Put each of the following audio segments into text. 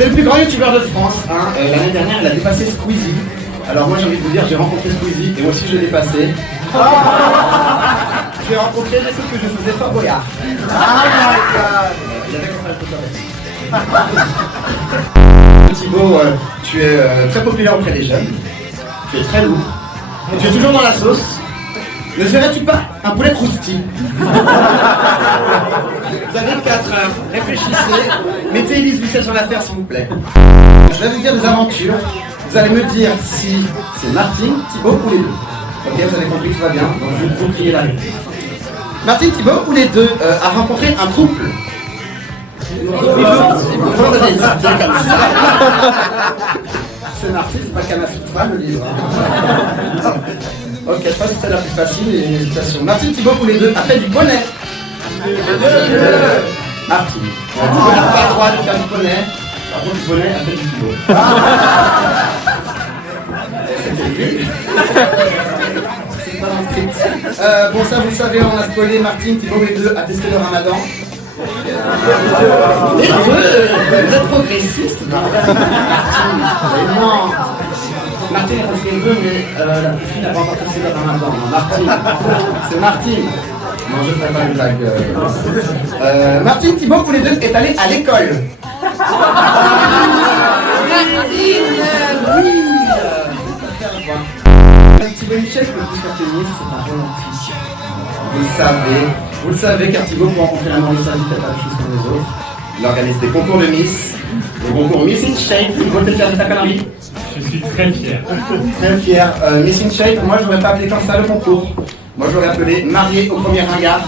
C'est le plus grand youtubeur de France. Hein. L'année dernière, il a dépassé Squeezie. Alors moi, j'ai envie de vous dire, j'ai rencontré Squeezie et moi aussi je l'ai dépassé. J'ai rencontré des trucs que je faisais pas Boyard. Oh my god. Il y avait qu'on fait le photo. Thibaut, tu es très populaire auprès des jeunes. Tu es très lourd. Et tu es toujours dans la sauce. Ne serais-tu pas un poulet crousti? Vous avez 4 heures, réfléchissez, mettez Élise Lucet sur l'affaire s'il vous plaît. Je vais vous dire des aventures, vous allez me dire si c'est Martine, Thibaut ou les deux. Ok, vous avez compris que tout va bien, donc je vais vous crier la réponse. Martine, Thibaut ou les deux a rencontré un couple? Pourquoi vous avez hésité comme ça? C'est Martine, c'est pas Canafitra le livre. Ok, je pense que c'est la plus facile et une hésitation. Martine, Thibaut ou les deux a fait du poney? Martine. Thibaut n'a pas le droit de faire du poney. Par contre, du poney a fait du Thibaut. C'était lui. C'est pas dans le script. Bon, ça vous le savez, on a spoilé. Martine, Thibaut les deux a testé le ramadan. Les deux, vous êtes progressiste, non? Non. Martine est parce qu'elle veut, mais la plus fille n'a pas encore testé le ramadan. Martine, c'est Martine. Non, je ne ferai pas une blague. Martine, Thibaut, vous les deux est allé à l'école. Martine, oui. Thibaut Michel, le plus féministe, c'est un romantique. Vous le savez, car Thibaut, pour rencontrer l'amour de sa vie, ne fait pas de choses comme les autres. Il organise des concours de Miss, le concours Miss in Shape. Thibaut, t'es fier de ta connerie? Je suis très fier. Très fier. Miss in Shape, moi je n'aurais pas appelé comme ça le concours. Moi je l'aurais appelé marié au premier ringard.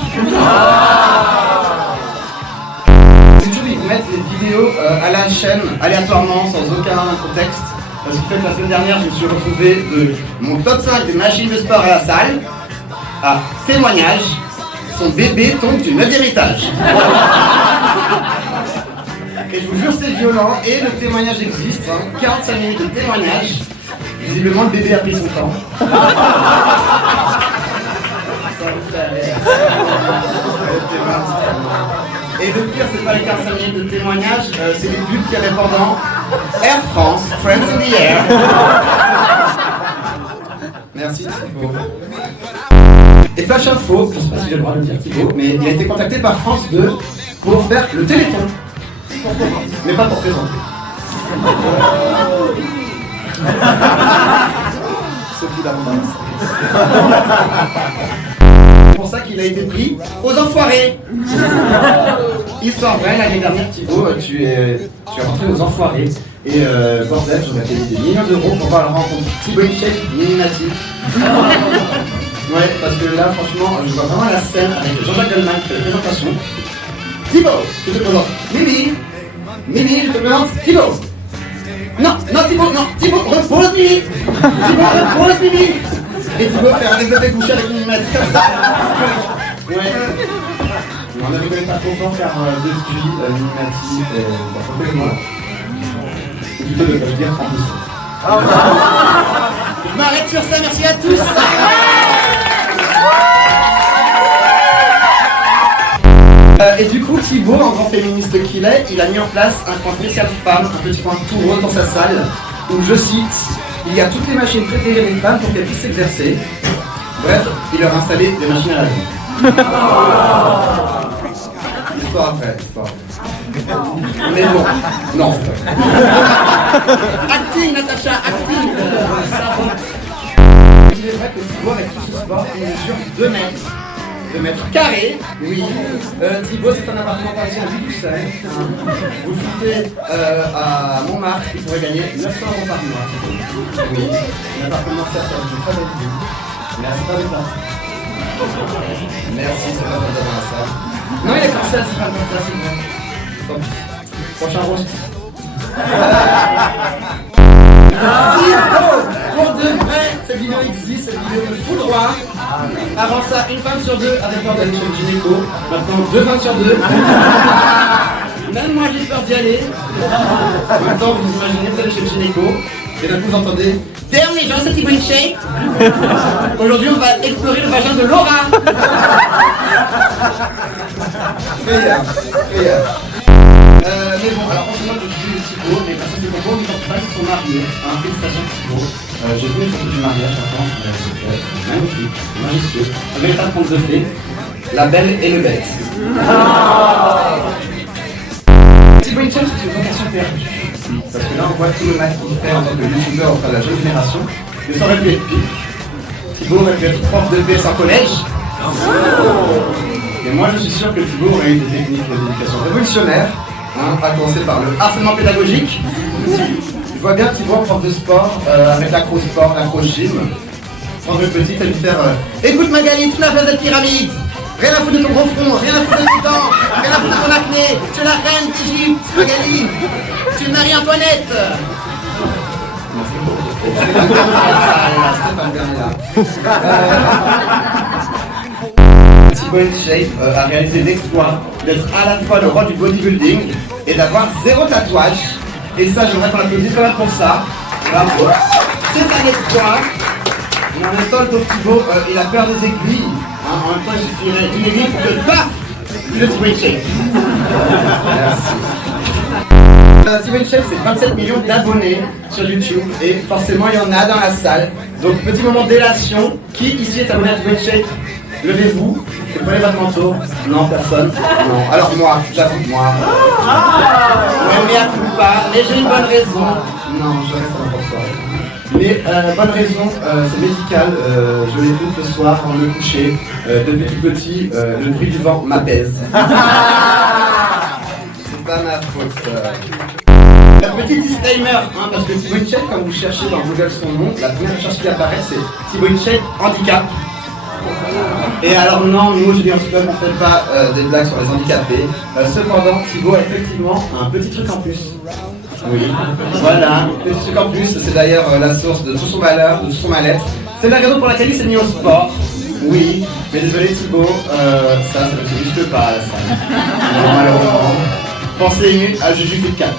YouTube, ils vous mettent des vidéos à la chaîne, aléatoirement, sans aucun contexte. Parce que la semaine dernière, je me suis retrouvé de mon top 5 des machines de sport à la salle à témoignage, son bébé tombe du 9e étage. Et je vous jure, c'est violent, et le témoignage existe, hein, 45 minutes de témoignage. Visiblement, le bébé a pris son temps. Ça vous fait rire. Et le pire, c'est pas les 45 minutes de témoignage, c'est les pubs qu'il y avait pendant Air France, Friends in the Air. Merci Thibaut. Et Flash Info, je ne sais pas si j'ai le droit de dire Thibaut, mais il a été contacté par France 2 pour faire le Téléthon. Mais pas pour présenter. Sophie Lambert. C'est pour ça qu'il a été pris aux enfoirés. Histoire vraie, l'année dernière, Thibaut, tu es rentré aux enfoirés. Et bordel, j'aurais payé des millions d'euros pour voir la rencontre Thibaut Inchek, Mimimati. Ouais, parce que là, franchement, je vois vraiment la scène avec Jean-Jacques Goldman qui fait la présentation. Thibaut, je te présente Mimi. Mimi, je te présente Thibaut. Non, Thibaut, repose Mimi. Thibaut, repose Mimi. Et Thibaut faire avec le bec couché avec Mimimati comme ça. Ouais. On ne rigolait pas trop fort car depuis Mimimati va frapper le moi. Ou plutôt de le dire en plus. Je m'arrête sur ça, merci à tous. Et du coup, Thibaut, en grand féministe qu'il est, il a mis en place un coin spécial femmes, un petit coin tout rose dans sa salle, où, je cite, il y a toutes les machines préférées des femmes pour qu'elles puissent s'exercer. Bref, il leur a installé des machines à laver. Histoire après, histoire. Mais bon, non, c'est pas. Acting, Natacha, acting. Il est vrai que Thibaut, avec tout ce sport, il mesure 2 mètres. 2 mètres carrés, oui. Thibaut, c'est un appartement parisien à lui tout seul. Vous foutez à Montmartre, il pourrait gagner 900 € par mois. Oui, un appartement certes avec une très belle vue, mais c'est pas des places. Merci, c'est pas de dans la salle. Non, il est cancel, c'est pas de place, c'est bon. Bon. Prochain roast. Thibaut, pour de vrai, cette vidéo existe, cette vidéo me fout droit. Avant ça, une femme sur 2 avait peur d'aller chez le gynéco. Maintenant, 2 femmes sur 2. Même moi, j'ai peur d'y aller. En même temps, vous imaginez, vous allez chez le gynéco, et d'un coup, vous entendez Damn les gens, c'est Thibaut Inchek. Aujourd'hui, on va explorer le vagin de Laura. mais bon, alors en ce moment, je suis Thibaut, mais parce que c'est pour vous, ils sont mariés. Félicitations Thibaut. J'ai vu les photos du mariage, attends, c'était magnifique, majestueux. Un véritable conte de fées, la belle et le bête. Thibaut Inchep, c'est une vocation perdue. Parce que là, on voit tout le mal qu'il fait en tant que youtubeur auprès de la jeune génération. Mais ça aurait pu être pire. Thibaut aurait pu être prof de PS en collège. Et moi, je suis sûr que Thibaut aurait eu des techniques d'éducation révolutionnaires, à commencer par le harcèlement pédagogique. Je vois bien Thibaut en prof de sport, avec l'acro-sport, l'acro-gym. Prendre une petite et lui faire écoute Magali, tu n'as pas cette pyramide. Rien à foutre de ton gros front, rien à foutre de ton temps, rien à foutre de ton acné. Tu es la reine d'Égypte, Magali. Tu es Marie-Antoinette. Stéphane Bernard. Thibaut Inchep a réalisé l'exploit d'être à la fois le roi du bodybuilding et d'avoir 0 tatouage. Et ça, j'aimerais qu'on applaudisse quand même pour ça. Bravo. C'est un exploit. Mais en même temps, le pauvre Thibaut, il a peur des aiguilles. En même temps, il suffirait d'une aiguille pour que paf, le Thibaut Inchep. Merci. Thibaut Inchep, c'est 27 millions d'abonnés sur YouTube et forcément il y en a dans la salle. Donc petit moment d'élation. Qui ici est abonné à Thibaut Inchep? Levez-vous et prenez votre manteau. Non, personne. Non. Alors moi, j'avoue moi. Mais à tout pas. Mais j'ai une bonne raison. Non, je reste en pour ça. Mais bonne raison, c'est médical. Je l'écoute le soir avant de me coucher. Depuis tout petit, le bruit du vent m'apaise. C'est pas ma faute. Un petit disclaimer, parce que Thibaut Inchep, quand vous cherchez dans Google son nom, la première recherche qui apparaît c'est Thibaut Inchep handicap. Et alors non, nous je dis en tout cas on ne fait pas des blagues sur les handicapés. Cependant, Thibaut a effectivement un petit truc en plus. Oui, voilà, petit truc en plus, c'est d'ailleurs la source de tout son malheur, de tout son mal-être. C'est la raison pour laquelle il s'est mis au sport. Oui, mais désolé Thibaut, ça ne se muscle pas à la salle. Non, malheureusement. Pensez ému à Juju Fit 4.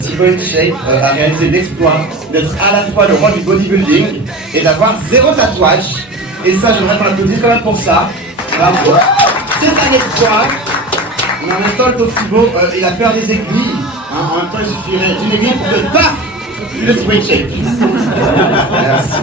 Thibaut Inchep a réalisé l'exploit d'être à la fois le roi du bodybuilding et d'avoir 0 tatouage. Et ça, j'aimerais qu'on applaudisse quand même pour ça. Bravo. C'est un exploit. Mais en même temps, le pauvre Thibaut, il a peur des aiguilles. En même temps, il suffirait d'une aiguille pour que paf, le Thibaut Inchep. Merci.